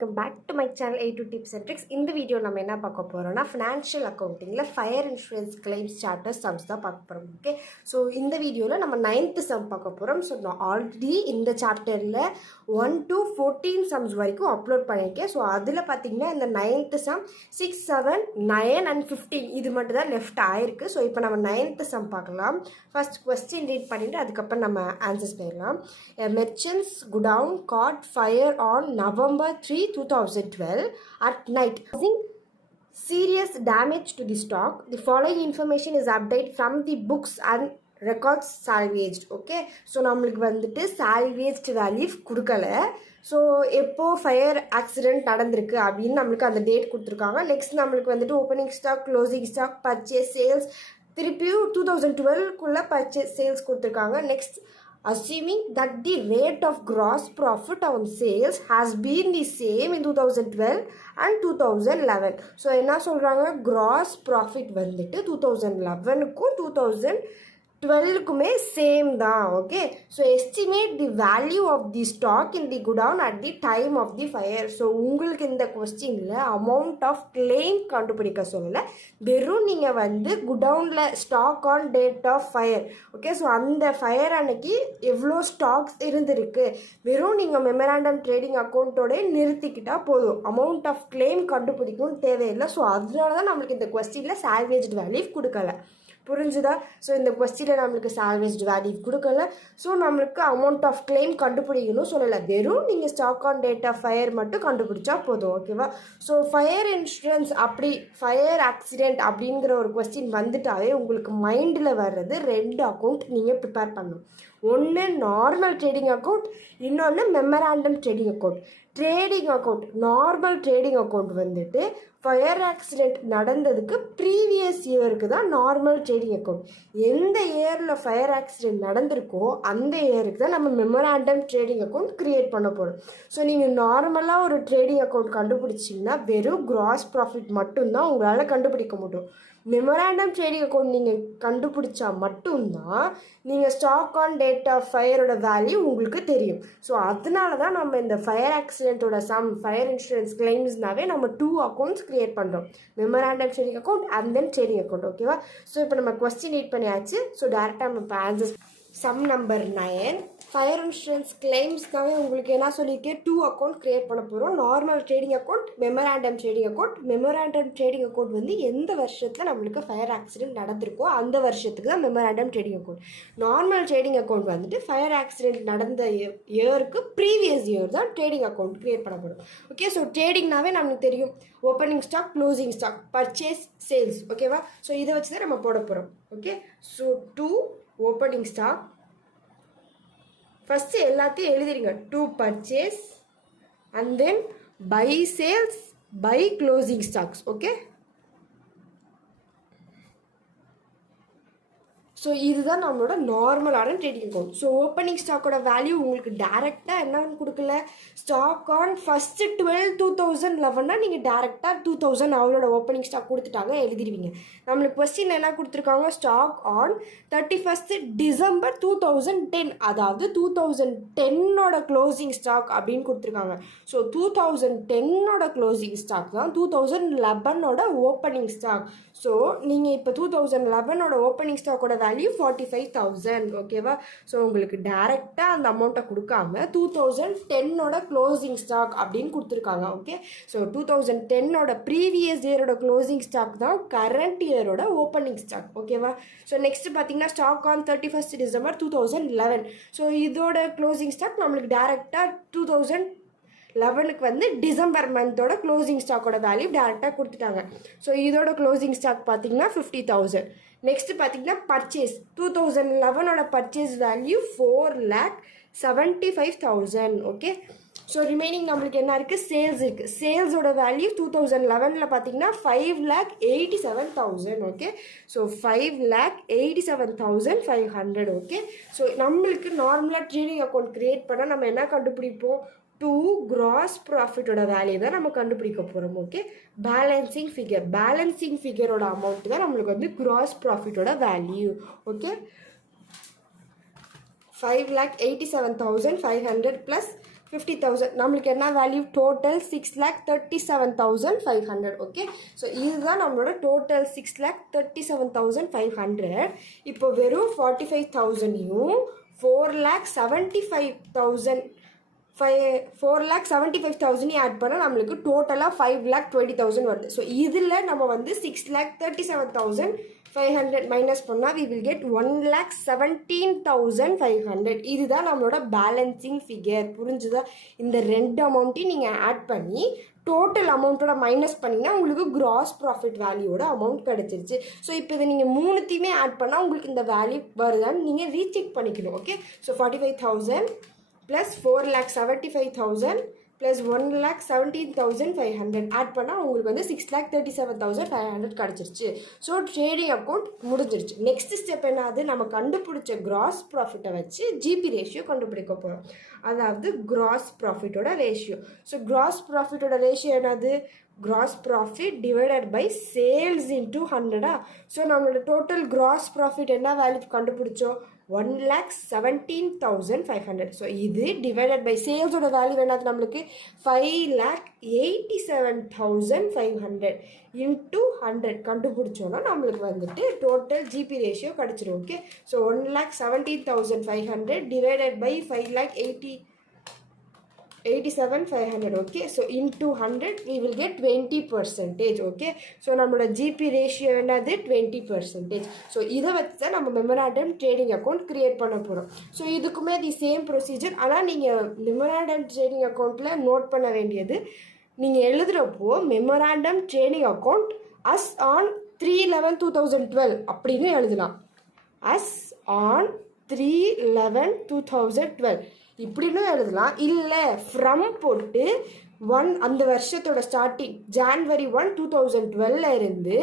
Welcome back to my channel A2 Tips and Tricks. இந்த video நம்ம என்ன பார்க்க போகிறோம்னா ஃபினான்ஷியல் அக்கௌண்டிங்கில் fire insurance claims chapter sums தான் பார்க்க போகிறோம். ஓகே, ஸோ இந்த வீடியோவில் நம்ம 9th சம் பார்க்க போகிறோம். ஸோ நான் ஆல்ரெடி இந்த சாப்டரில் 1 to 14 சம்ஸ் வரைக்கும் அப்லோட் பண்ணியிருக்கேன். ஸோ அதில் பார்த்தீங்கன்னா இந்த 9th சம் 6, 7, 9 and 15 இது மட்டும் தான் லெஃப்ட் ஆயிருக்கு. ஸோ இப்போ நம்ம 9th சம் பார்க்கலாம். ஃபர்ஸ்ட் கொஸ்டின் ரீட் பண்ணிவிட்டு அதுக்கப்புறம் நம்ம ஆன்சர்ஸ் போயிடலாம். Merchants godown got fire on November 3, 2012 at night, causing serious damage to the stock. The following information is updated from the books and records salvaged. Okay, so நம்மளுக்கு வந்துட்டு salvaged value கொடுக்கல. So எப்போ fire accident நடந்திருக்கு அப்படின்னு நம்மளுக்கு அந்த date கொடுத்துருக்காங்க. Next நம்மளுக்கு வந்துட்டு opening stock, closing stock, purchase, sales திருப்பியும் 2012 பர்ச்சேஸ் சேல்ஸ் கொடுத்துருக்காங்க. Next assuming that the rate of gross profit on sales has been the same in 2012 and 2011. So என்ன சொல்கிறாங்க, gross profit வந்துட்டு 2011க்கும் 2012க்குமே சேம் தான். Okay, so estimate the value of the stock in the godown at the time of the fire. So உங்களுக்கு இந்த கொஸ்டினில் amount of claim கண்டுபிடிக்க சொல்லலை, வெறும் நீங்கள் வந்து குடவுனில் stock on date of fire. Okay, so அந்த ஃபயர் அன்னைக்கு எவ்வளோ ஸ்டாக்ஸ் இருந்திருக்கு வெறும் நீங்கள் மெமராண்டம் ட்ரேடிங் அக்கௌண்ட்டோட நிறுத்திக்கிட்டால் போதும். அமௌண்ட் ஆஃப் கிளைம் கண்டுபிடிக்கணும்னு தேவையில்லை. ஸோ அதனால தான் நம்மளுக்கு இந்த கொஸ்டினில் சால்வேஜ்டு வேல்யூ கொடுக்கல. புரிஞ்சுதா? ஸோ இந்த கொஸ்டினில் நம்மளுக்கு சால்வேஜ்டு வேல்யூ கொடுக்கல. ஸோ நம்மளுக்கு அமௌண்ட் ஆஃப் கிளைம் கண்டுபிடிக்கணும் சொல்லலை, வெறும் நீங்கள் stock on date of fire மட்டும் கண்டுபிடிச்சா போதும். ஓகேவா? ஸோ ஃபயர் இன்சூரன்ஸ் அப்படி ஃபயர் ஆக்சிடெண்ட் அப்படிங்கிற ஒரு கொஸ்டின் வந்துட்டாவே உங்களுக்கு மைண்டில் வர்றது 2 அக்கௌண்ட் நீங்கள் ப்ரிப்பேர் பண்ணணும். ஒன்று நார்மல் ட்ரேடிங் அக்கௌண்ட், இன்னொன்று memorandum trading account. Trading account, normal trading account வந்துட்டு ஃபயர் ஆக்சிடெண்ட் நடந்ததுக்கு ப்ரீவியஸ் இயருக்கு தான் நார்மல் ட்ரேடிங் அக்கௌண்ட். எந்த இயரில் ஃபயர் ஆக்சிடெண்ட் நடந்திருக்கோ அந்த இயருக்கு தான் நம்ம மெமராண்டம் ட்ரேடிங் அக்கௌண்ட் க்ரியேட் பண்ண போகிறோம். ஸோ நீங்கள் நார்மலாக ஒரு ட்ரேடிங் அக்கௌண்ட் கண்டுபிடிச்சிங்கன்னா வெறும் கிராஸ் ப்ராஃபிட் மட்டும்தான் உங்களால் கண்டுபிடிக்க முடியும். மெமராண்டம் ட்ரேடிங் அக்கௌண்ட் நீங்கள் கண்டுபிடிச்சா மட்டும்தான் நீங்கள் ஸ்டாக் ஆன் டேட் ஆஃப் ஃபயரோட வேல்யூ உங்களுக்கு தெரியும். ஸோ அதனால தான் நம்ம இந்த ஃபயர் ஆக்சிடென்ட்டோட சம், ஃபயர் இன்சூரன்ஸ் கிளைம்ஸ்னாவே நம்ம 2 அக்கௌண்ட்ஸ் க்ரியேட் பண்ணுறோம், memorandum trading account and then trading account. ஓகேவா? ஸோ இப்போ நம்ம கொஸ்டின் ரீட் பண்ணியாச்சு. ஸோ டேரெக்டாக நம்ம இப்போ answers. Sum number 9, fire insurance கிளைம்ஸ்க்காக உங்களுக்கு என்ன சொல்லியிருக்கேன், 2 அக்கௌண்ட் க்ரியேட் பண்ண போகிறோம். Normal trading account, memorandum trading account. Memorandum trading account வந்து எந்த வருஷத்தில் நம்மளுக்கு ஃபயர் ஆக்சிடென்ட் நடந்திருக்கோ அந்த வருஷத்துக்கு தான் memorandum trading account. Normal trading account வந்துட்டு ஃபயர் ஆக்சிடென்ட் நடந்த இயருக்கு ப்ரீவியஸ் இயர் தான் ட்ரேடிங் அக்கௌண்ட் க்ரியேட் பண்ண போகிறோம். ஓகே, ஸோ ட்ரேடிங்னாவே நமக்கு தெரியும் opening stock, closing stock, purchase, sales. ஓகேவா? ஸோ இதை வச்சு தான் நம்ம போட போகிறோம். Okay, so 2 opening stock, first எல்லாத்தையும் எழுதிடுங்க. 2 purchase and then by sales, by closing stocks. Okay, so இதுதான் நம்மளோட நார்மலான ட்ரேடிங் அக்கௌண்ட். ஸோ ஓப்பனிங் ஸ்டாக்கோட வேல்யூ உங்களுக்கு டேரெக்டாக என்னன்னு கொடுக்கல, ஸ்டாக் ஆன் ஃபஸ்ட்டு 12/2011 நீங்கள் டேரெக்டாக 2000 அவளோட ஓப்பனிங் ஸ்டாக் கொடுத்துட்டாங்க, எழுதிடுவீங்க. நம்மளுக்கு கொஸ்டின் என்ன கொடுத்துருக்காங்க, ஸ்டாக் ஆன் 31st December 2010, அதாவது 2010ஓட க்ளோசிங் ஸ்டாக் அப்படின்னு கொடுத்துருக்காங்க. ஸோ 2010ஓட க்ளோசிங் ஸ்டாக் தான் 2011ஓட ஓப்பனிங் ஸ்டாக். ஸோ நீங்கள் இப்போ 2011ஓட ஓப்பனிங் ஸ்டாக்கோட வேல்யூ 45,000. ஓகேவா? ஸோ உங்களுக்கு டேரெக்டாக அந்த அமௌண்ட்டை கொடுக்காம 2010ஓட க்ளோசிங் ஸ்டாக் அப்படின்னு கொடுத்துருக்காங்க. ஓகே, ஸோ 2010ஓட ப்ரீவியஸ் இயரோட க்ளோசிங் ஸ்டாக் தான் கரண்ட் இயரோட ஓப்பனிங் ஸ்டாக். ஓகேவா? ஸோ நெக்ஸ்ட் பார்த்தீங்கன்னா stock on 31st December 2011. So இதோட க்ளோசிங் ஸ்டாக் நம்மளுக்கு டேரெக்டாக 2011க்கு வந்து டிசம்பர் மந்தோட க்ளோசிங் ஸ்டாக்கோட வேல்யூ டேரெக்டாக கொடுத்துட்டாங்க. ஸோ இதோட க்ளோசிங் ஸ்டாக் பார்த்தீங்கன்னா 50,000. நெக்ஸ்ட் பார்த்தீங்கன்னா பர்ச்சேஸ், 2011ஓட purchase value 4,75,000. Okay, so remaining நம்மளுக்கு என்ன இருக்குது, சேல்ஸ் இருக்குது. சேல்ஸோட வேல்யூ 2011 பார்த்தீங்கன்னா 5,87,000. Okay, so 5,87,500. ஓகே, ஸோ நம்மளுக்கு நார்மலாக ட்ரேடிங் அக்கௌண்ட் க்ரியேட் பண்ணால் நம்ம என்ன கண்டுபிடிப்போம், 2 கிராஸ் ப்ராஃபிட்டோட வேல்யூ தான் நம்ம கண்டுபிடிக்க போகிறோம். ஓகே, பேலன்சிங் ஃபிகரோட அமௌண்ட் தான் நம்மளுக்கு வந்து கிராஸ் ப்ராஃபிட்டோட வேல்யூ. ஓகே, 5,87,500 + 50,000 நம்மளுக்கு என்ன வேல்யூ டோட்டல் 6,37,500 ஓகே ஸோ இதுதான் நம்மளோட டோட்டல் 6,37,500 இப்போ வெறும் 45,000யும் 4,75,000 ஆட் பண்ணால் நம்மளுக்கு டோட்டலாக 5,20,000 வருது ஸோ இதில் நம்ம வந்து 6,37,500 மைனஸ் பண்ணால் we will get 1,17,500 இதுதான் நம்மளோட பேலன்சிங் ஃபிகர் புரிஞ்சுதா இந்த ரெண்டு அமௌண்ட்டையும் நீங்கள் ஆட் பண்ணி டோட்டல் அமௌண்ட்டோட மைனஸ் பண்ணிங்கன்னா உங்களுக்கு கிராஸ் ப்ராஃபிட் வேல்யூவோட அமௌண்ட் கிடச்சிருச்சு ஸோ இப்போ இதை நீங்கள் மூணுத்தையுமே ஆட் பண்ணால் உங்களுக்கு இந்த வேல்யூ வருதான்னு நீங்கள் ரீசெக் பண்ணிக்கணும் okay so 45,000 plus 4,75,000 plus 1,17,500 add பண்ணால் உங்களுக்கு வந்து 6,37,500 கிடச்சிருச்சு ஸோ ட்ரேடிங் அக்கௌண்ட் முடிஞ்சிருச்சு நெக்ஸ்ட் ஸ்டெப் என்னது நம்ம கண்டுபிடிச்ச கிராஸ் ப்ராஃபிட்டை வச்சு ஜிபி ரேஷியோ கண்டுபிடிக்க போகிறோம் அதாவது கிராஸ் ப்ராஃபிட்டோட ரேஷியோ ஸோ கிராஸ் ப்ராஃபிட்டோட ரேஷியோ என்னது gross profit divided by sales into 100 so நம்மளோட டோட்டல் gross profit என்ன வேல்யூ கண்டுபிடிச்சோம் 1,17,500 ஸோ இது டிவைடட் பை சேல்ஸோட வேல்யூ என்னது நம்மளுக்கு 5,87,500 இன்ட்டு 100 கண்டுபிடிச்சோன்னா நம்மளுக்கு வந்துட்டு டோட்டல் ஜிபி ரேஷியோ கிடச்சிரும் okay so 1,17,500 divided by 5,87,500 okay so into 100 we will get 20% okay so நம்மளோட ஜிபி ரேஷியோ என்னது 20% ஸோ இதை வச்சு தான் நம்ம மெமராண்டம் ட்ரேடிங் அக்கௌண்ட் கிரியேட் பண்ண போகிறோம் ஸோ இதுக்குமே தி சேம் ப்ரொசீஜர் ஆனால் நீங்கள் மெமராண்டம் ட்ரேடிங் அக்கௌண்ட்டில் நோட் பண்ண வேண்டியது நீங்கள் எழுதுகிறப்போ memorandum trading account as on 3/11/2012 அப்படின்னு எழுதலாம் அஸ் ஆன் 3/11/2012 இப்படின்னு எழுதலாம் இல்லை ஃப்ரம் போட்டு அந்த வருஷத்தோட ஸ்டார்டிங் January 1, 2012 இருந்து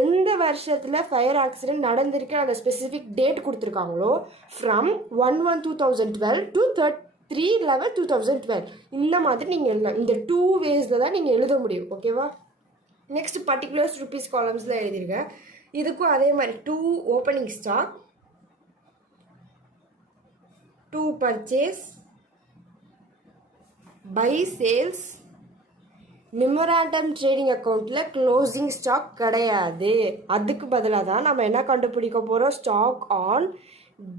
எந்த வருஷத்தில் ஃபயர் ஆக்சிடென்ட் நடந்திருக்கு அந்த ஸ்பெசிஃபிக் டேட் கொடுத்துருக்காங்களோ ஃப்ரம் 1/1/2012 to 3/11/2012 இந்த மாதிரி நீங்கள் எழுதலாம் இந்த 2 waysல தான் நீங்கள் எழுத முடியும் ஓகேவா நெக்ஸ்ட் பர்டிகுலர்ஸ் ருபீஸ் காலம்ஸில் எழுதிருக்கேன் இதுக்கும் அதே மாதிரி 2 opening stock 2 purchase buy sales memorandum trading அக்கௌண்ட்டில் க்ளோசிங் ஸ்டாக் கிடையாது அதுக்கு பதிலாக தான் நம்ம என்ன கண்டுபிடிக்க போகிறோம் stock on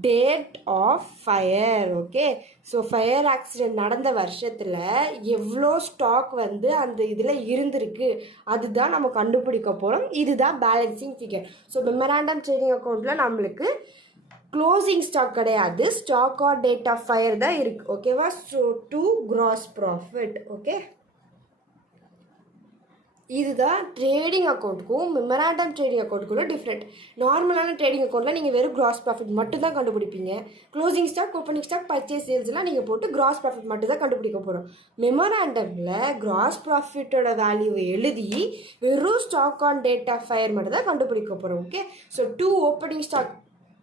date of fire okay so fire accident நடந்த வருஷத்தில் எவ்வளோ ஸ்டாக் வந்து அந்த இதில் இருந்திருக்கு அதுதான் நம்ம கண்டுபிடிக்க போகிறோம் இதுதான் balancing figure so memorandum trading அக்கௌண்ட்டில் நம்மளுக்கு க்ளோசிங் ஸ்டாக் கிடையாது stock or date of fire தான் இருக்குது ஓகேவா so to gross profit okay இதுதான் ட்ரேடிங் அக்கௌண்ட்டுக்கும் மெமராண்டம் ட்ரேடிங் அக்கௌண்ட்டுக்குள்ள டிஃப்ரெண்ட் நார்மலான ட்ரேடிங் அக்கௌண்ட்டில் நீங்கள் வெறும் கிராஸ் ப்ராஃபிட் மட்டும் தான் கண்டுபிடிப்பீங்க closing stock opening stock purchase சேல்ஸ்லாம் நீங்கள் போட்டு கிராஸ் ப்ராஃபிட் மட்டும் தான் கண்டுபிடிக்க போகிறோம் மெமராண்டமில் கிராஸ் ப்ராஃபிட்டோட வேல்யூவை எழுதி வெறும் stock on date of fire மட்டும் தான் கண்டுபிடிக்க போகிறோம் okay so 2 opening stock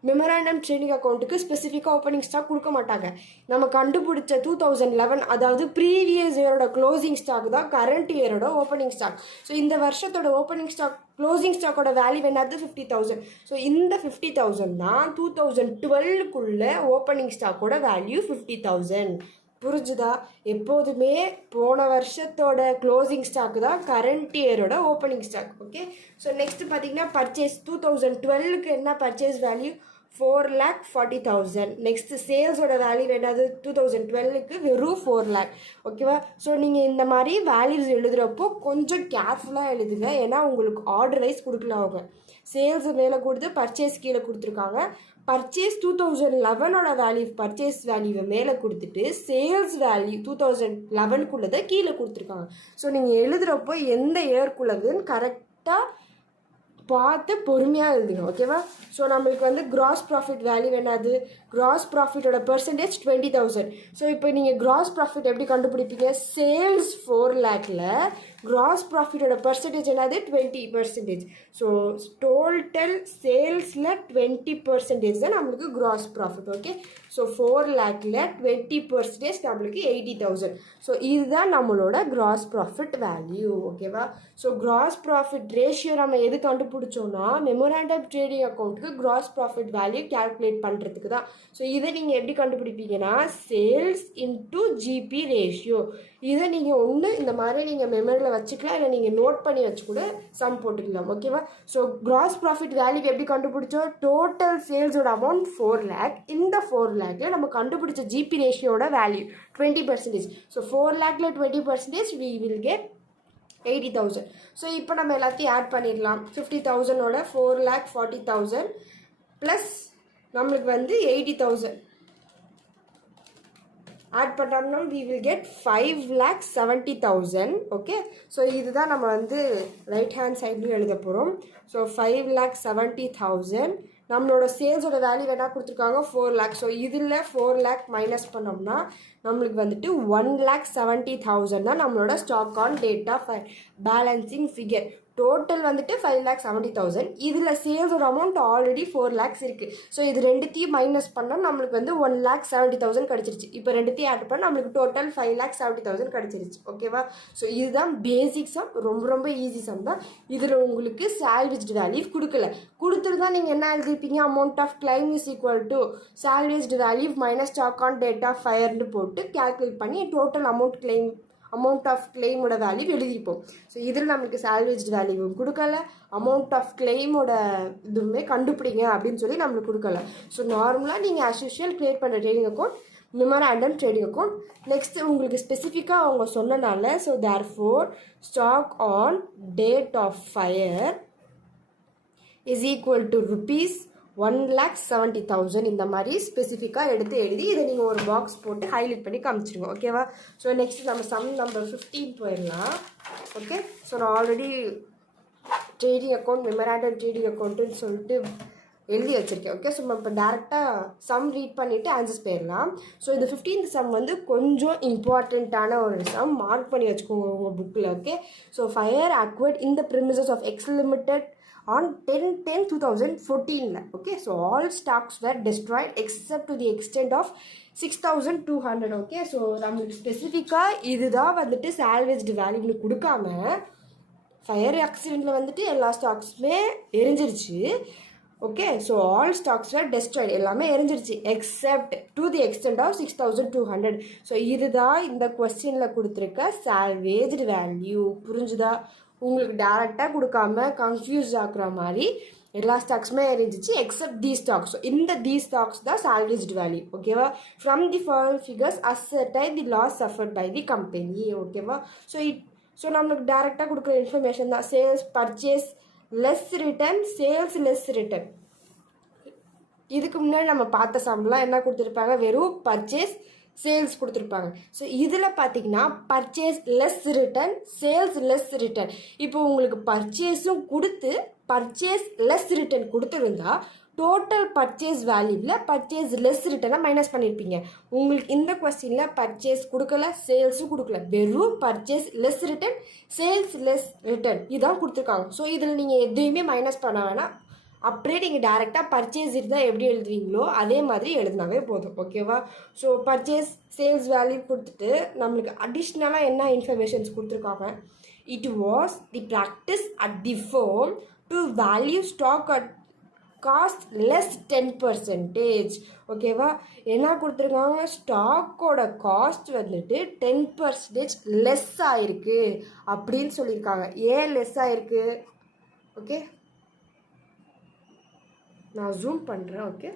memorandum trading அக்கௌண்ட்டுக்கு ஸ்பெசிஃபிக்காக ஓப்பனிங் ஸ்டாக் கொடுக்க மாட்டாங்க நம்ம கண்டுபிடிச்ச 2011 அதாவது ப்ரீவியஸ் இயரோட க்ளோசிங் ஸ்டாக் தான் கரண்ட் இயரோட ஓப்பனிங் ஸ்டாக் ஸோ இந்த வருஷத்தோட ஓப்பனிங் ஸ்டாக் க்ளோசிங் ஸ்டாக்கோட வேல்யூ என்னது 50,000 ஸோ இந்த 50,000 தான் 2012க்குள்ள ஓப்பனிங் ஸ்டாக்கோட வேல்யூ 50,000 புரிஞ்சுதா எப்போதுமே போன வருஷத்தோட க்ளோசிங் ஸ்டாக் தான் கரண்ட் இயரோட opening stock okay so next பார்த்தீங்கன்னா பர்ச்சேஸ் 2012க்கு என்ன பர்ச்சேஸ் வேல்யூ 4,40,000 நெக்ஸ்ட் சேல்ஸோட வேல்யூ என்னது 2012க்கு வெறும் 4 lakh ஓகேவா ஸோ நீங்கள் இந்த மாதிரி வேல்யூஸ் எழுதுகிறப்போ கொஞ்சம் கேர்ஃபுல்லாக எழுதுங்க ஏன்னா உங்களுக்கு ஆர்டர் வைஸ் கொடுக்கல அவங்க சேல்ஸ் மேலே கொடுத்து பர்ச்சேஸ் கீழே கொடுத்துருக்காங்க பர்ச்சேஸ் 2011ஓட வேல்யூ பர்ச்சேஸ் வேல்யூவை மேலே கொடுத்துட்டு சேல்ஸ் வேல்யூ 2011க்குள்ளதை கீழே கொடுத்துருக்காங்க ஸோ நீங்கள் எழுதுகிறப்போ எந்த இயர்க்குள்ளதுன்னு கரெக்டாக பார்த்து பொறுமையாக எழுதுங்க ஓகேவா ஸோ நம்மளுக்கு வந்து கிராஸ் ப்ராஃபிட் வேல்யூ என்னது கிராஸ் ப்ராஃபிட்டோட பெர்சன்டேஜ் 20,000 ஸோ இப்போ நீங்கள் கிராஸ் ப்ராஃபிட் எப்படி கண்டுபிடிப்பீங்க சேல்ஸ் 4 lakhல கிராஸ் ப்ராஃபிட்டோட பர்சன்டேஜ் என்னது 20%. ஸோ டோட்டல் சேல்ஸில் 20% தான் நம்மளுக்கு கிராஸ் ப்ராஃபிட். ஓகே, ஸோ 4 lakhல 20% நம்மளுக்கு 80,000. ஸோ இதுதான் நம்மளோட கிராஸ் ப்ராஃபிட் வேல்யூ. ஓகேவா? ஸோ கிராஸ் ப்ராஃபிட் ரேஷியோ நம்ம எது கண்டுபிடிச்சோன்னா மெமோராண்டம் ட்ரேடிங் அக்கௌண்ட்டுக்கு கிராஸ் ப்ராஃபிட் வேல்யூ கேல்குலேட் பண்ணுறதுக்கு தான். ஸோ இதை நீங்கள் எப்படி கண்டுபிடிப்பீங்கன்னா சேல்ஸ் இன்டூ ஜிபி ரேஷியோ. இதை நீங்கள் ஒன்று இந்த மாதிரி நீங்கள் மெமரியில் வச்சுக்கலாம், இல்லை நீங்கள் நோட் பண்ணி வச்சு கூட சம் போட்டுக்கலாம். ஓகேவா? ஸோ கிராஸ் ப்ராஃபிட் வேல்யூ எப்படி கண்டுபிடிச்சோம்? டோட்டல் சேல்ஸோட அமௌண்ட் 4 lakh. இந்த 4 lakhல நம்ம கண்டுபிடிச்ச ஜிபி ரேஷியோட வேல்யூ 20%. ஸோ 4 lakhல 20% we will get 80,000. ஸோ இப்போ நம்ம எல்லாத்தையும் ஆட் பண்ணிடலாம். 50,000ஓட 4,40,000 ப்ளஸ் நம்மளுக்கு வந்து 80,000 ஆட் பண்ணோம்னா we will get 5,70,000. Okay, so இதுதான் நம்ம வந்து ரைட் ஹேண்ட் சைட்லையும் எழுத போகிறோம். ஸோ 5,70,000 நம்மளோட சேல்ஸோட வேல்யூ என்ன கொடுத்துருக்காங்க 4 lakh. ஸோ இதில் 4 lakh மைனஸ் பண்ணோம்னா நம்மளுக்கு வந்துட்டு 1,70,000 தான் நம்மளோட stock on date of balancing figure. Total வந்துட்டு 5,70,000. இதில் சேல்ஸோட அமௌண்ட் ஆல்ரெடி 4 lakhs இருக்குது. ஸோ இது ரெண்டுத்தையும் மைனஸ் பண்ணால் நம்மளுக்கு வந்து 1,70,000 கிடச்சிருச்சு. இப்போ ரெண்டுத்தையும் ஆட் பண்ணால் நம்மளுக்கு டோட்டல் 5,70,000 கிடச்சிருச்சு. ஓகேவா? ஸோ இதுதான் பேசிக் சம். ரொம்ப ரொம்ப ஈஸி சம் தான். இதில் உங்களுக்கு சால்வேஜ்டு வேல்யூ கொடுக்கல. கொடுத்துருந்தா நீங்கள் என்ன எழுதிருப்பீங்க? Amount of claim is equal to salvaged value minus stock on date of ஃபயர்னு போட்டு கேல்குலேட் பண்ணி டோட்டல் அமௌண்ட் ஆஃப் கிளைமோட வேல்யூ எழுதிப்போம். ஸோ இதில் நம்மளுக்கு சால்வேஜ் வேல்யூ கொடுக்கல, அமௌண்ட் ஆஃப் கிளைமோட இதுவுமே கண்டுபிடிங்க அப்படின்னு சொல்லி நம்மளுக்கு கொடுக்கல. ஸோ நார்மலாக நீங்கள் ஆஸ் யூஷுவல் கிரியேட் பண்ணுற trading account memorandum trading account. Next உங்களுக்கு ஸ்பெசிஃபிக்காக அவங்க சொன்னனால so therefore stock on date of fire is equal to rupees 1,70,000 இந்த மாதிரி ஸ்பெசிஃபிக்காக எடுத்து எழுதி இதை நீங்கள் ஒரு பாக்ஸ் போட்டு ஹைலைட் பண்ணி காமிச்சிருங்க. ஓகேவா? ஸோ நெக்ஸ்ட் நம்ம சம் நம்பர் 15 போயிடலாம். ஓகே, ஸோ நான் already trading account memorandum trading அக்கௌண்ட்டுன்னு சொல்லிட்டு எழுதி வச்சுருக்கேன். ஓகே, ஸோ நம்ம இப்போ டேரெக்டாக சம் ரீட் பண்ணிவிட்டு ஆன்சர்ஸ் போயிடலாம். ஸோ இந்த 15th சம் வந்து கொஞ்சம் இம்பார்ட்டண்ட்டான ஒரு சம், மார்க் பண்ணி வச்சுக்கோங்க உங்கள் புக்கில். Okay, so fire occurred in the premises of X limited on 10/10/2014. Okay, so all stocks were destroyed except to the extent of 6,200. Okay, so நம்மளுக்கு ஸ்பெசிஃபிக்காக இதுதான் வந்துட்டு சால்வேஜ்டு வேல்யூன்னு கொடுக்காம ஃபயர் ஆக்சிடெண்ட்டில் வந்துட்டு எல்லா ஸ்டாக்ஸுமே எரிஞ்சிருச்சு. Okay, so all stocks were destroyed, எல்லாமே எரிஞ்சிருச்சு except to the extent of 6,200. So இதுதான் இந்த கொஸ்டினில் கொடுத்துருக்க சால்வேஜ்டு வேல்யூ. புரிஞ்சுதா? உங்களுக்கு டேரெக்டாக கொடுக்காம கன்ஃபியூஸ் ஆகுற மாதிரி எல்லா ஸ்டாக்ஸுமே இருந்துச்சு எக்ஸப்ட் தி ஸ்டாக்ஸ். ஸோ இந்த தி ஸ்டாக்ஸ் தான் சால்வேஜ்டு வேல்யூ. ஓகேவா? From the following figures ascertain the loss suffered by the company. ஓகேவா? ஸோ நம்மளுக்கு டேரெக்டாக கொடுக்குற இன்ஃபர்மேஷன் தான் sales purchase less return, sales less return. இதுக்கு முன்னாடி நம்ம பார்த்த சம்லாம் என்ன கொடுத்துருப்பாங்க? வெறும் பர்ச்சேஸ் சேல்ஸ் கொடுத்துருப்பாங்க. ஸோ இதில் பார்த்தீங்கன்னா purchase less return, sales less return. இப்போ உங்களுக்கு பர்ச்சேஸும் கொடுத்து பர்ச்சேஸ் லெஸ் ரிட்டர்ன் கொடுத்துருந்தா டோட்டல் பர்ச்சேஸ் வேல்யூவில் பர்ச்சேஸ் லெஸ் ரிட்டனை மைனஸ் பண்ணியிருப்பீங்க. உங்களுக்கு இந்த கொஸ்டினில் பர்ச்சேஸ் கொடுக்கல, சேல்ஸும் கொடுக்கல, வெறும் purchase less return, sales less return இதான் கொடுத்துருக்காங்க. ஸோ இதில் நீங்கள் எதையுமே மைனஸ் பண்ண வேணாம். அப்படியே நீங்கள் டேரெக்டாக பர்ச்சேஸ் இருந்தால் எப்படி எழுதுவீங்களோ அதே மாதிரி எழுதினாவே போதும். ஓகேவா? ஸோ பர்ச்சேஸ் சேல்ஸ் வேல்யூ கொடுத்துட்டு நம்மளுக்கு அடிஷ்னலாக என்ன இன்ஃபர்மேஷன்ஸ் கொடுத்துருக்காங்க? It was the practice at the firm to value stock at cost less 10%. ஓகேவா? என்ன கொடுத்துருக்காங்க? ஸ்டாக்கோட காஸ்ட் வந்துட்டு 10% லெஸ் ஆகிருக்கு அப்படின்னு சொல்லியிருக்காங்க. ஏன் லெஸ் ஆகிருக்கு? ஓகே, நான் ஜூம் பண்ணுறேன். Okay,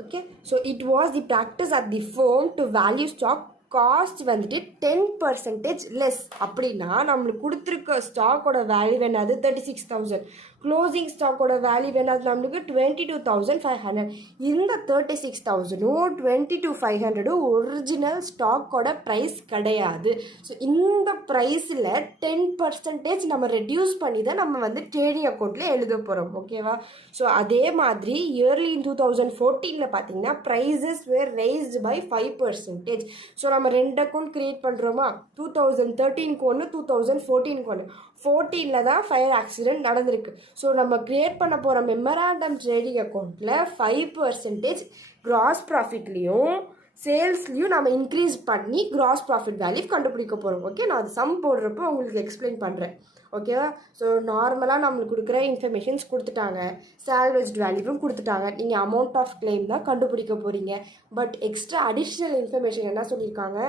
okay, so it was the practice at the firm to value stock cost வந்துட்டு 10% லெஸ். அப்படின்னா நம்மளுக்கு கொடுத்துருக்க ஸ்டாக்கோட வேல்யூ என்னது 36,000. க்ளோசிங் ஸ்டாக்கோட வேல்யூ வேணாது நம்மளுக்கு 22,500. இந்த 36,000ம் 22,500 ஒரிஜினல் ஸ்டாக்கோட ப்ரைஸ் கிடையாது. ஸோ இந்த ப்ரைஸில் 10% நம்ம ரெடியூஸ் பண்ணி தான் நம்ம வந்து ட்ரேடிங் அக்கௌண்ட்டில் எழுத போகிறோம். ஓகேவா? ஸோ அதே மாதிரி இயர்லி இன் 2014 பார்த்தீங்கன்னா prices were raised by 5%. So நம்ம 2 அக்கௌண்ட் க்ரியேட் பண்ணுறோமா, 2013க்கு ஒன்று 2014க்கு ஒன்று. 14ல் தான் ஃபயர் ஆக்சிடென்ட் நடந்திருக்கு. ஸோ நம்ம க்ரியேட் பண்ண போகிற மெமராண்டம் ட்ரேடிங் அக்கௌண்ட்டில் 5% கிராஸ் ப்ராஃபிட்லேயும் சேல்ஸ்லேயும் நம்ம இன்க்ரீஸ் பண்ணி கிராஸ் ப்ராஃபிட் வேல்யூ கண்டுபிடிக்க போகிறோம். ஓகே, நான் அது சம் போடுறப்போ உங்களுக்கு எக்ஸ்பிளைன் பண்ணுறேன். ஓகேவா? ஸோ நார்மலாக நம்மளுக்கு கொடுக்குற இன்ஃபர்மேஷன்ஸ் கொடுத்துட்டாங்க, சால்வேஜ் வேல்யூவும் கொடுத்துட்டாங்க. நீங்கள் அமௌண்ட் ஆஃப் கிளைம் தான் கண்டுபிடிக்க போகிறீங்க. பட் எக்ஸ்ட்ரா அடிஷ்னல் இன்ஃபர்மேஷன் என்ன சொல்லியிருக்காங்க,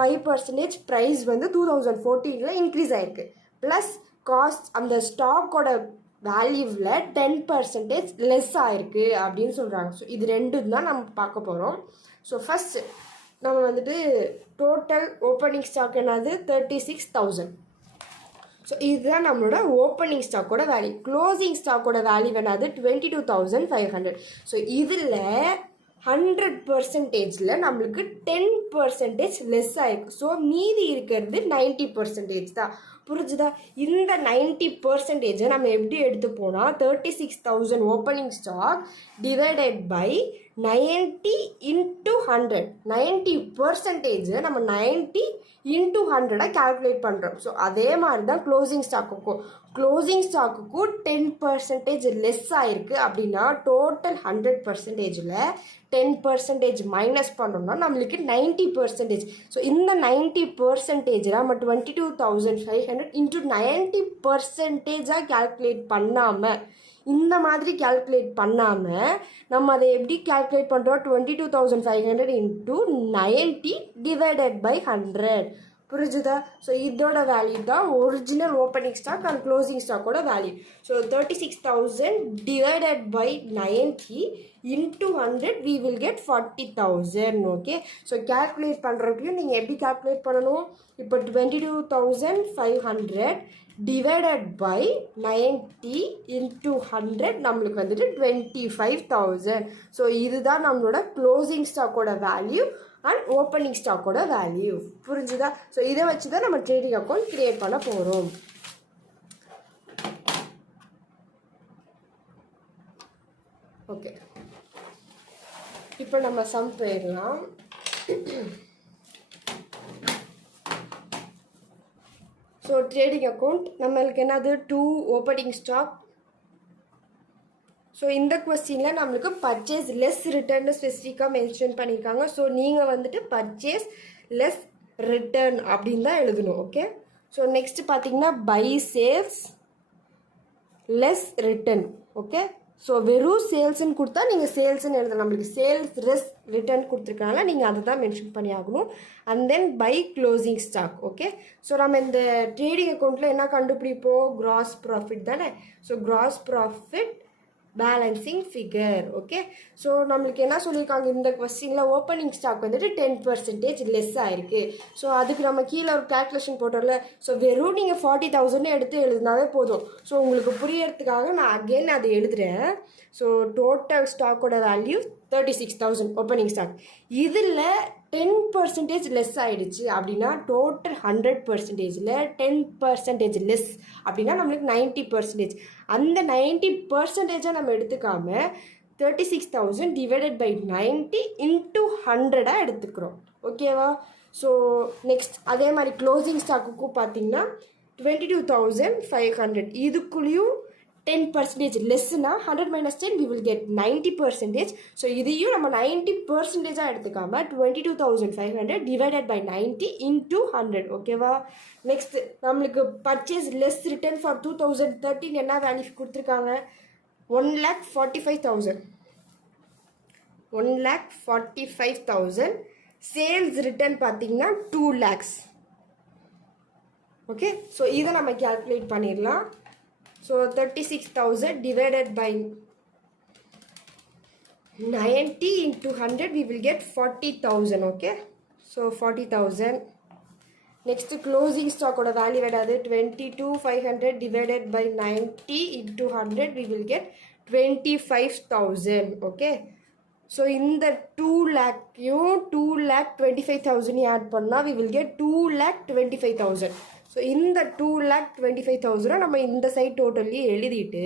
5% ப்ரைஸ் வந்து 2014ல் இன்க்ரீஸ் ஆகிருக்கு. ப்ளஸ் காஸ்ட் அந்த ஸ்டாக்கோட வேல்யூவில் 10% லெஸ் ஆகிருக்கு அப்படின்னு சொல்கிறாங்க. ஸோ இது ரெண்டும் தான் நம்ம பார்க்க போகிறோம். ஸோ ஃபஸ்ட் நம்ம வந்துட்டு டோட்டல் ஓப்பனிங் ஸ்டாக் என்னது 36,000. ஸோ இதுதான் நம்மளோட ஓப்பனிங் ஸ்டாக்கோட வேல்யூ. க்ளோசிங் ஸ்டாக்கோட வேல்யூ என்னது 22,500. ஸோ இதில் 100%ல் நம்மளுக்கு 10% லெஸ் ஆகிருக்கு. ஸோ மீதி இருக்கிறது 90% தான். புரிஞ்சுதா? இந்த 90% நம்ம எப்படி எடுத்து போனால் 36,000 opening stock divided by 90 into 100. 90% நம்ம 90 into 100 கால்குலேட் பண்ணுறோம். ஸோ அதே மாதிரி தான் க்ளோசிங் ஸ்டாக்குக்கும் 10% லெஸ் ஆகிருக்கு. அப்படின்னா டோட்டல் 100%ல் 10% மைனஸ் பண்ணோம்னா நம்மளுக்கு 90%. ஸோ இந்த 90% நம்ம 22,500 into 90% கால்குலேட் பண்ணாமல், இந்த மாதிரி கால்குலேட் பண்ணாமல் நம்ம அதை எப்படி கால்குலேட் பண்ணுறோம், 22,500 into 90 டிவைடட் பை 100. புரிஞ்சுதா? ஸோ இதோட வேல்யூ தான் original opening stock and closing ஸ்டாக்கோட value. So 36,000 divided by 90 into 100 we will get 40,000. Okay, so calculate பண்ணுறப்பையும் நீங்கள் எப்படி கால்குலேட் பண்ணணும், இப்போ 22,500 டிவைடட் பை 90 into 100 நம்மளுக்கு வந்துட்டு 25,000. ஸோ இதுதான் நம்மளோட க்ளோசிங் ஸ்டாக்கோட வேல்யூ அண்ட் ஓப்பனிங் ஸ்டாக்கோட வேல்யூ. புரிஞ்சுதா? ஸோ இதை வச்சு தான் நம்ம ட்ரேடிங் அக்கௌண்ட் கிரியேட் பண்ண போகிறோம். ஓகே, இப்போ நம்ம சம் போயிடலாம். ஸோ ட்ரேடிங் அக்கௌண்ட் நம்மளுக்கு என்னது 2 ஓப்பனிங் ஸ்டாக். ஸோ இந்த கொஸ்டினில் நம்மளுக்கு பர்ச்சேஸ் லெஸ் ரிட்டர்ன்னு ஸ்பெசிஃபிக்காக மென்ஷன் பண்ணியிருக்காங்க. ஸோ நீங்கள் வந்துட்டு பர்ச்சேஸ் லெஸ் ரிட்டர்ன் அப்படின்னு தான் எழுதணும். ஓகே, ஸோ நெக்ஸ்ட் பார்த்தீங்கன்னா by sales less return. Okay, so வெறும் சேல்ஸ்ன்னு கொடுத்தா நீங்கள் சேல்ஸ்ன்னு எழுதணும். நம்மளுக்கு சேல்ஸ் லெஸ் ரிட்டர்ன் கொடுத்துருக்கனால நீங்கள் அதை தான் மென்ஷன் பண்ணி ஆகணும். And then by closing stock. Okay, so நம்ம இந்த ட்ரேடிங் அக்கௌண்ட்டில் என்ன கண்டுபிடிப்போம், கிராஸ் ப்ராஃபிட் தானே. So gross profit balancing figure. Okay, so நம்மளுக்கு என்ன சொல்லியிருக்காங்க இந்த கொஸ்டினில், ஓப்பனிங் ஸ்டாக் வந்துட்டு 10% லெஸ் ஆகிருக்கு. ஸோ அதுக்கு நம்ம கீழே ஒரு கேல்குலேஷன் போட்டோம்ல. ஸோ வெறும் நீங்கள் 40,000 எடுத்து எழுதினாவே போதும். ஸோ உங்களுக்கு புரியறதுக்காக நான் அகெயின் அதை எழுதுகிறேன். ஸோ டோட்டல் ஸ்டாக்கோட வேல்யூ 36,000 ஓப்பனிங் ஸ்டாக். இதில் 10% லெஸ் ஆகிடுச்சு அப்படின்னா டோட்டல் 100%ல் 10% லெஸ் அப்படின்னா நம்மளுக்கு 90%. அந்த 90% நம்ம எடுத்துக்காமல் 36,000 டிவைடட் பை 90 into 100 எடுத்துக்கிறோம். ஓகேவா? ஸோ நெக்ஸ்ட் அதே மாதிரி க்ளோசிங் ஸ்டாக்குக்கும் பார்த்தீங்கன்னா 22,500. இதுக்குள்ளேயும் 10% லெஸ்னா 100 minus 10 we will get 90%. So இதையும் நம்ம 90% எடுத்துக்காமல் 22,500 டிவைடட் பை 90 into 100. ஓகேவா? நெக்ஸ்ட் நம்மளுக்கு பர்ச்சேஸ் லெஸ் ரிட்டர்ன் ஃபார் 2013 என்ன வேல்யூ கொடுத்துருக்காங்க, 1,45,000. 1,45,000. சேல்ஸ் ரிட்டர்ன் பார்த்தீங்கன்னா 2 lakhs. ஓகே, ஸோ இதை நம்ம கால்குலேட் பண்ணிடலாம். So 36,000 divided by 90 into 100 we will get 40,000. Okay, so 40,000. Next closing ஸ்டாக்கோட வேல்யூ என்னது 22,500 divided by 90 into 100 we will get 25,000. Okay, so இந்த 2,00,000யும் 2,25,000 add பண்ணால் we will get 2,25,000. ஸோ இந்த 2,25,000 நம்ம இந்த சைட் டோட்டல்லி எழுதிட்டு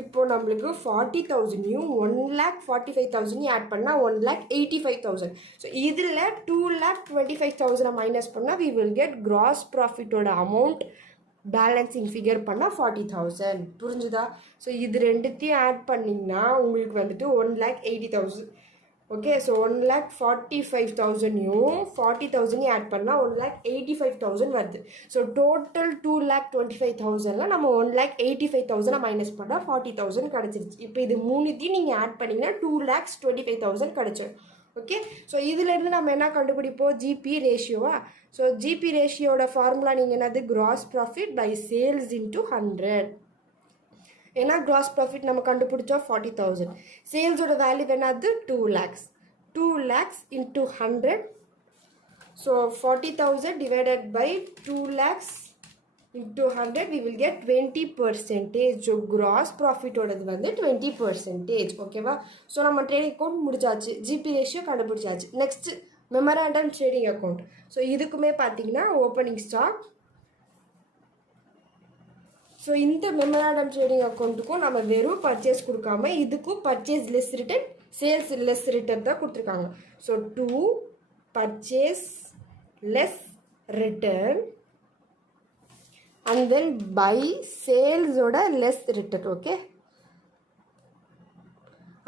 இப்போ நம்மளுக்கு 40,000யும் 1,45,000 ஆட் பண்ணால் 1,85,000. ஸோ இதில் 2,25,000 மைனஸ் பண்ணால் we will get gross ப்ராஃபிட்டோட அமௌண்ட் பேலன்சிங் ஃபிகர் பண்ணால் 40,000. புரிஞ்சுதா? ஸோ இது ரெண்டுத்தையும் ஆட் பண்ணிங்கன்னா உங்களுக்கு வந்துட்டு 1,80,000. ஓகே, ஸோ 1,45,000யும் 40,000 ஆட் பண்ணால் 1,85,000 வருது. ஸோ டோட்டல் 2,25,000ல நம்ம 1,85,000 மைனஸ் பண்ணால் 40,000 கிடச்சிருச்சு. இப்போ இது மூணுத்தையும் நீங்கள் ஆட் பண்ணிங்கன்னா 2,25,000 கிடச்சிடும். ஓகே, ஸோ இதிலேருந்து நம்ம என்ன கண்டுபிடிப்போம்? ஜிபி ரேஷியோவா? ஸோ ஜிபி ரேஷியோட ஃபார்முலா நீங்கள் என்னது? Gross profit by sales into 100. ஏன்னா கிராஸ் ப்ராஃபிட் நம்ம கண்டுபிடிச்சோம் 40,000. சேல்ஸோட வேல்யூ என்னது? 2 lakhs. 2 lakhs into 100. So 40,000 divided by 2 lakhs into 100 we will get 20%. So gross ப்ராஃபிட்டோடது வந்து 20%. ஓகேவா? ஸோ நம்ம ட்ரேடிங் அக்கௌண்ட் முடிச்சாச்சு, ஜிபி ரேஷியோ கண்டுபிடிச்சாச்சு. Next memorandum trading account. So இதுக்குமே பார்த்தீங்கன்னா ஓப்பனிங் ஸ்டாக். ஸோ இந்த மெமராண்டம் ட்ரேடிங் அக்கௌண்ட்டுக்கும் நம்ம வெறும் பர்ச்சேஸ் கொடுக்காம இதுக்கும் purchase less return, sales less return தான் கொடுத்துருக்காங்க. So 2 purchase less return and then by சேல்ஸோட less return. Okay,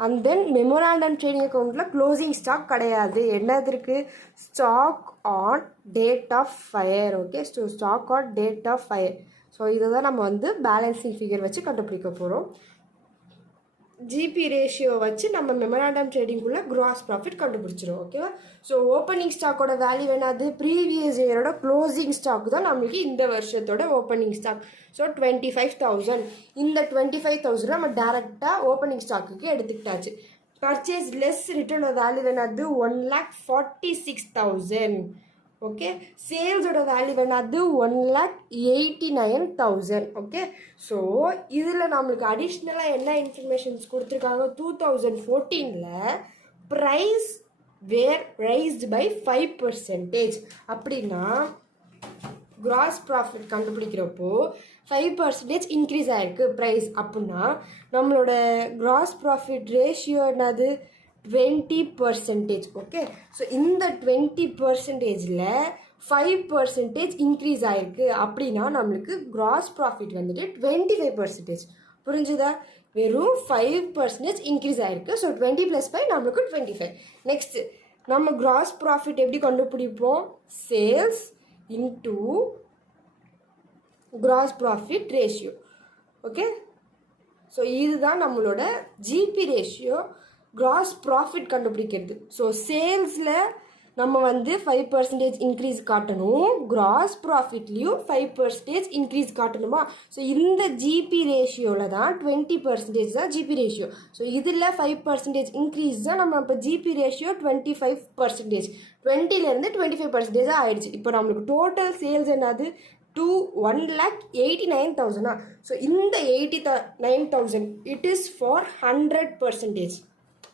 and then memorandum trading அக்கௌண்ட்டில் க்ளோசிங் ஸ்டாக் கிடையாது. என்னது இருக்குது? Stock on date of fire. Okay, so stock on date of fire. So இதை தான் நம்ம வந்து பேலன்சிங் ஃபிகர் வச்சு கண்டுபிடிக்க போகிறோம். ஜிபி ரேஷியோ வச்சு நம்ம மெமராண்டம் ட்ரேடிங்குள்ளே கிராஸ் ப்ராஃபிட் கண்டுபிடிச்சிரும். ஓகேவா? ஸோ ஓப்பனிங் ஸ்டாக்கோட வேல்யூ என்னது? ப்ரீவியஸ் இயரோட க்ளோசிங் ஸ்டாக் தான் நம்மளுக்கு இந்த வருஷத்தோட ஓப்பனிங் ஸ்டாக். ஸோ 25,000. இந்த 25,000 நம்ம டேரெக்டாக ஓப்பனிங் ஸ்டாக்குக்கு எடுத்துக்கிட்டாச்சு. பர்ச்சேஸ் லெஸ் ரிட்டர்னோட வேல்யூ என்னது? 1,46,000. ஓகே, சேல்ஸோட வேல்யூ என்னது? 1,89,000. ஓகே, ஸோ இதில் நம்மளுக்கு அடிஷ்னலாக என்ன இன்ஃபர்மேஷன்ஸ் கொடுத்துருக்காங்க? 2014ல் ப்ரைஸ் வேர் ரைஸ்டு பை 5%. அப்படின்னா கிராஸ் ப்ராஃபிட் கண்டுபிடிக்கிறப்போ 5% இன்க்ரீஸ் ஆகிருக்கு ப்ரைஸ். அப்படின்னா நம்மளோட கிராஸ் ப்ராஃபிட் ரேஷியோ என்னது? 20%. ஓகே, ஸோ இந்த 20%ல் 5% இன்க்ரீஸ் ஆகிருக்கு. அப்படின்னா நம்மளுக்கு கிராஸ் ப்ராஃபிட் வந்துட்டு 25%. புரிஞ்சுதா? வெறும் 5% இன்க்ரீஸ் ஆகிருக்கு. ஸோ 20 + 5 நம்மளுக்கு 25. நெக்ஸ்ட்டு நம்ம கிராஸ் ப்ராஃபிட் எப்படி கண்டுபிடிப்போம்? Sales into gross profit ratio. Okay, so இதுதான் நம்மளோட ஜிபி ரேஷியோ, கிராஸ் ப்ராஃபிட் கண்டுபிடிக்கிறது. ஸோ சேல்ஸில் நம்ம வந்து 5% இன்க்ரீஸ் காட்டணும், கிராஸ் ப்ராஃபிட்லேயும் 5% இன்க்ரீஸ் காட்டணுமா? ஸோ இந்த ஜிபி ரேஷியோவில் தான் 20% தான் ஜிபி ரேஷியோ. ஸோ இதில் 5% இன்க்ரீஸ் தான் நம்ம இப்போ ஜிபி ரேஷியோ 25%. 20லேருந்து 25% ஆகிடுச்சு. இப்போ நம்மளுக்கு டோட்டல் சேல்ஸ் என்னது? 1,89,000. ஸோ இந்த 89,000 இட் இஸ் ஃபார் 100%.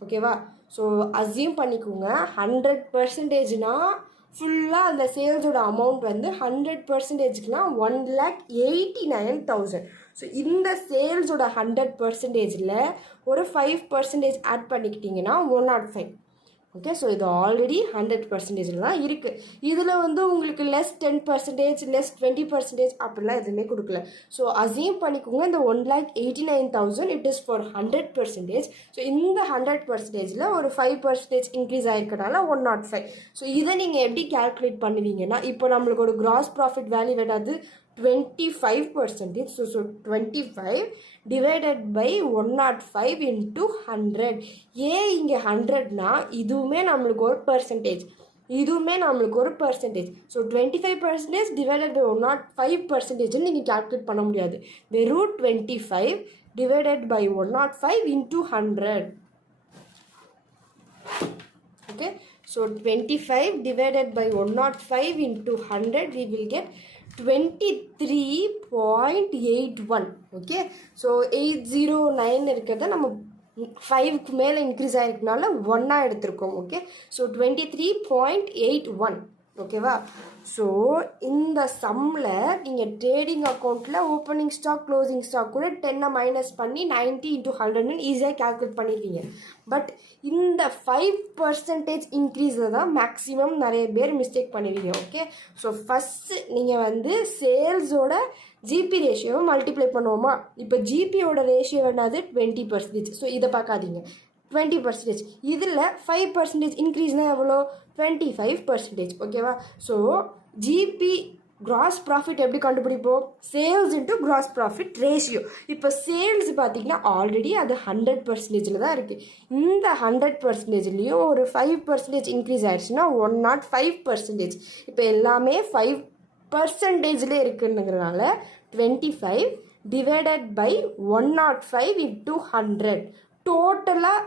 ஓகேவா? ஸோ அஸ்யூம் பண்ணிக்கோங்க 100%னா ஃபுல்லாக அந்த சேல்ஸோட அமௌண்ட் வந்து 100%க்குனா 1,89,000. ஸோ இந்த சேல்ஸோட 100%ல் ஒரு 5% ஆட் பண்ணிக்கிட்டிங்கன்னா 105. ஓகே, ஸோ இது ஆல்ரெடி 100% தான் இருக்குது. இதில் வந்து உங்களுக்கு லெஸ் 10%, லெஸ் 20% அப்படிலாம் எதுவுமே கொடுக்கல. ஸோ அசீம் பண்ணிக்கோங்க இந்த 1,89,000 இட் இஸ் ஃபார் 100%. ஸோ இந்த 100%ல் ஒரு 5% இன்க்ரீஸ் ஆகிருக்கனால 105. ஸோ இதை நீங்கள் எப்படி கேல்குலேட் பண்ணுவீங்கன்னா, இப்போ நம்மளுக்கு ஒரு கிராஸ் ப்ராஃபிட் வேல்யூ வேணாது 25%. So 25 divided by 105 into 100. ஏன் இங்கே 100னா இதுவுமே நம்மளுக்கு ஒரு பர்சன்டேஜ், இதுவுமே நம்மளுக்கு ஒரு பர்சன்டேஜ். ஸோ 25% டிவைடட் பை 105% நீங்கள் கால்குலேட் பண்ண முடியாது. வெறும் 25 divided by 105 into 100. Okay, So 25 divided by 105 into 100, we will get 23.81. Okay, so 809 இருக்கிறத நம்ம 5க்கு மேலே இன்க்ரீஸ் ஆகிருக்கனால 1 எடுத்திருக்கோம். Okay, so 23.81. ஓகேவா? ஸோ இந்த சம்மில் நீங்கள் ட்ரேடிங் அக்கௌண்ட்டில் ஓப்பனிங் ஸ்டாக் க்ளோசிங் ஸ்டாக் கூட 10 மைனஸ் பண்ணி 90 into 100ன்னு ஈஸியாக கேல்குலேட் பண்ணிடுவீங்க. பட் இந்த 5% இன்க்ரீஸில் தான் மேக்ஸிமம் நிறைய பேர் மிஸ்டேக் பண்ணுவீங்க. ஓகே, ஸோ ஃபஸ்ட்டு நீங்கள் வந்து சேல்ஸோட ஜிபி ரேஷியோவை மல்டிப்ளை பண்ணுவோமா? இப்போ ஜிபியோட ரேஷியோ என்னது 20%. ஸோ இதை பார்க்காதீங்க, 20%. இதில் 5% இன்க்ரீஸ்னால் எவ்வளோ? 25%. ஓகேவா? ஸோ ஜிபி கிராஸ் ப்ராஃபிட் எப்படி கண்டுபிடிப்போம்? Sales into gross profit ratio. இப்போ சேல்ஸ் பார்த்தீங்கன்னா ஆல்ரெடி அது 100%ல் தான் இருக்குது. இந்த 100%லேயும் ஒரு 5% இன்க்ரீஸ் ஆகிடுச்சுன்னா 105%. இப்போ எல்லாமே 5%லே இருக்குங்கிறதுனால 25 டிவைடட் பை 105 into 100 டோட்டலாக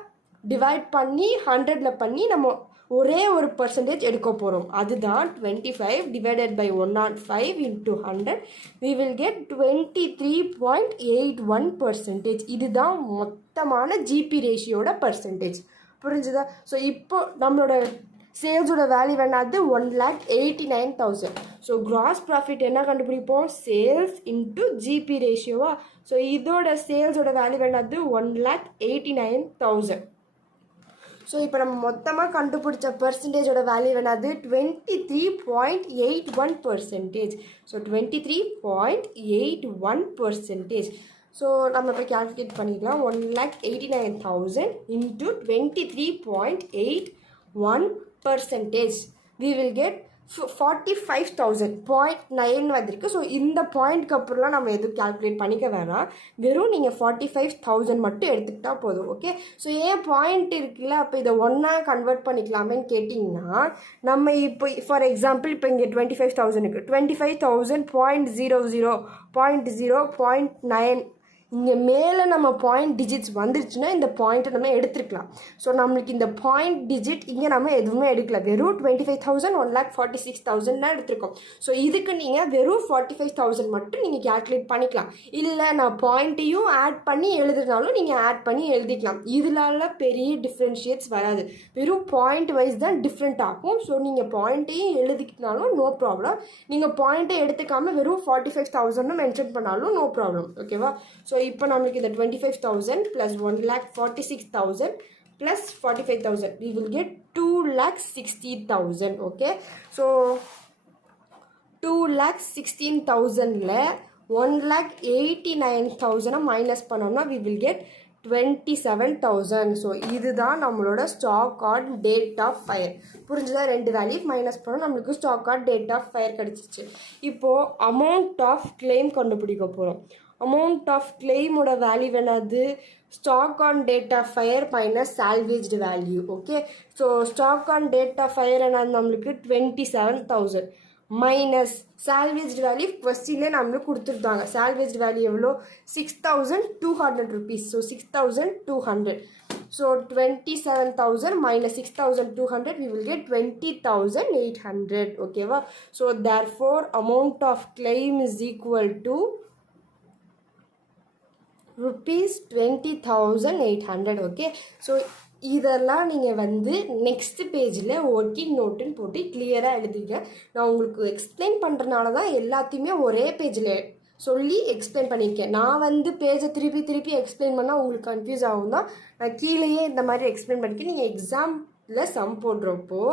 டிவைட் பண்ணி 100ல் பண்ணி நம்ம ஒரே ஒரு பர்சன்டேஜ் எடுக்க போகிறோம். அதுதான் 25 divided by 105 into 100, we will get 23.81%. இதுதான் மொத்தமான ஜிபி ரேஷியோட பர்சன்டேஜ். புரிஞ்சுதா? ஸோ இப்போ நம்மளோட சேல்ஸோட வேல்யூ என்னது? 1,89,000. ஸோ கிராஸ் ப்ராஃபிட் என்ன கண்டுபிடிப்போம்? சேல்ஸ் இன்ட்டு ஜிபி ரேஷியோவா? ஸோ இதோட சேல்ஸோட வேல்யூ என்னது? 1,89,000. ஸோ இப்போ நம்ம மொத்தமாக கண்டுபிடிச்ச பர்சன்டேஜோட வேல்யூ என்னது? 23.81%. ஸோ 23.81%. ஸோ நம்ம இப்போ கேல்குலேட் பண்ணிக்கலாம். 1,89,000 இன்ட்டு 23.81%. we will get 45,000.9 வந்திருக்கு. ஸோ இந்த பாயிண்ட்க்கு அப்புறம்லாம் நம்ம எதுவும் கேல்குலேட் பண்ணிக்க வேணாம், வெறும் நீங்கள் 45,000 மட்டும் எடுத்துக்கிட்டால் போதும். ஓகே, ஸோ ஏன் பாயிண்ட் இருக்குல்ல, அப்போ இதை ஒன்றா கன்வெர்ட் பண்ணிக்கலாமேன்னு கேட்டிங்கன்னா, நம்ம இப்போ ஃபார் எக்ஸாம்பிள் இப்போ இங்கே 25,000 இருக்குது. 25,000.00 0.9 இங்கே மேலே நம்ம பாயிண்ட் டிஜிட்ஸ் வந்துருச்சுன்னா இந்த பாயிண்ட்டை நம்ம எடுத்துருக்கலாம். ஸோ நம்மளுக்கு இந்த பாயிண்ட் டிஜிட் இங்கே நம்ம எதுவுமே எடுக்கல, வெறும் 25,000 1,46,000 தான் எடுத்திருக்கோம். ஸோ இதுக்கு நீங்கள் வெறும் 45,000 மட்டும் நீங்கள் கேல்குலேட் பண்ணிக்கலாம். இல்லை நான் பாயிண்ட்டையும் ஆட் பண்ணி எழுதுனாலும் நீங்கள் ஆட் பண்ணி எழுதிக்கலாம். இதனால பெரிய டிஃப்ரென்ஷியேட்ஸ் வராது, வெறும் பாயிண்ட் வைஸ் தான் டிஃப்ரெண்ட் ஆகும். ஸோ நீங்கள் பாயிண்ட்டையும் எழுதிக்கிட்டாலும் நோ ப்ராப்ளம், நீங்கள் பாயிண்ட்டை எடுத்துக்காமல் வெறும் 45,000 மென்ஷன் பண்ணாலும் நோ ப்ராப்ளம். ஓகேவா? ஸோ இப்போ நம்மளுக்கு இந்த 25,000 + 1,46,000 + 45,000, we will get 2,60,000. Okay, so 2,16,000ல் 1,89,000 மைனஸ் பண்ணோம்னா we will get 27,000. ஸோ இதுதான் நம்மளோட stock on date of fire. புரிஞ்சுதா? 2 வேல்யூ மைனஸ் பண்ணோம், நம்மளுக்கு stock on date of fire கிடச்சிச்சு. இப்போது அமௌண்ட் ஆஃப் கிளைம் கண்டுபிடிக்க போகிறோம். அமௌண்ட் ஆஃப் கிளைமோட வேல்யூ என்னது? Stock on date of fire minus salvaged value. Okay, so stock on date of fire என்னது? நம்மளுக்கு 27,000 மைனஸ் சால்வேஜ்டு வேல்யூ கொஸ்டின்லேயே நம்மளுக்கு கொடுத்துருந்தாங்க. சால்வேஜ்டு வேல்யூ எவ்வளோ? 6,200 rupees. So 6,200. So 27,000 minus 6,200, we will get 20,800. ஓகேவா? So therefore amount of claim is equal to ₹20,800. Okay, so இதெல்லாம் நீங்கள் வந்து next பேஜில் ஒர்க்கிங் நோட்டுன்னு போட்டு கிளியராக எழுதிங்க. நான் உங்களுக்கு எக்ஸ்பிளைன் பண்ணுறதுனால தான் எல்லாத்தையுமே ஒரே பேஜில் சொல்லி எக்ஸ்பிளைன் பண்ணியிருக்கேன். நான் வந்து பேஜை திருப்பி எக்ஸ்பிளைன் பண்ணால் உங்களுக்கு கன்ஃபியூஸ் ஆகும் தான் நான் கீழேயே இந்த மாதிரி எக்ஸ்பிளைன் பண்ணிக்க. நீங்கள் எக்ஸாமில் சம் போடுறப்போ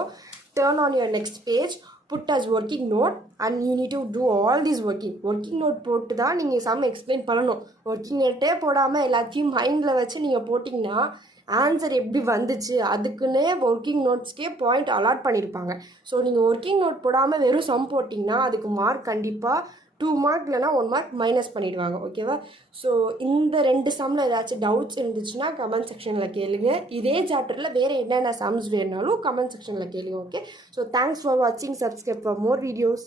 turn on your next page, put as working note and you need to do all this working note போட்டு தான் நீங்கள் சம் எக்ஸ்பிளைன் பண்ணணும். ஒர்க்கிங் நோட்டே போடாமல் எல்லாத்தையும் மைண்டில் வச்சு நீங்கள் போட்டிங்கன்னா ஆன்சர் எப்படி வந்துச்சு அதுக்குன்னே ஒர்க்கிங் நோட்ஸ்க்கே பாயிண்ட் அலாட் பண்ணியிருப்பாங்க. ஸோ நீங்கள் ஒர்க்கிங் நோட் போடாமல் வெறும் சம் போட்டிங்கன்னா அதுக்கு மார்க் கண்டிப்பாக 2 மார்க் இல்லைனா 1 மார்க் மைனஸ் பண்ணிடுவாங்க. ஓகேவா? ஸோ இந்த 2 சம்மில் ஏதாச்சும் டவுட்ஸ் இருந்துச்சுன்னா கமெண்ட் செக்ஷனில் கேளுங்க. இதே சாப்டரில் வேறு என்னென்ன சம்ஸ் வேணுனாலும் கமெண்ட் செக்ஷனில் கேளுங்க. ஓகே, ஸோ தேங்க்ஸ் ஃபார் வாட்சிங். Subscribe for more videos.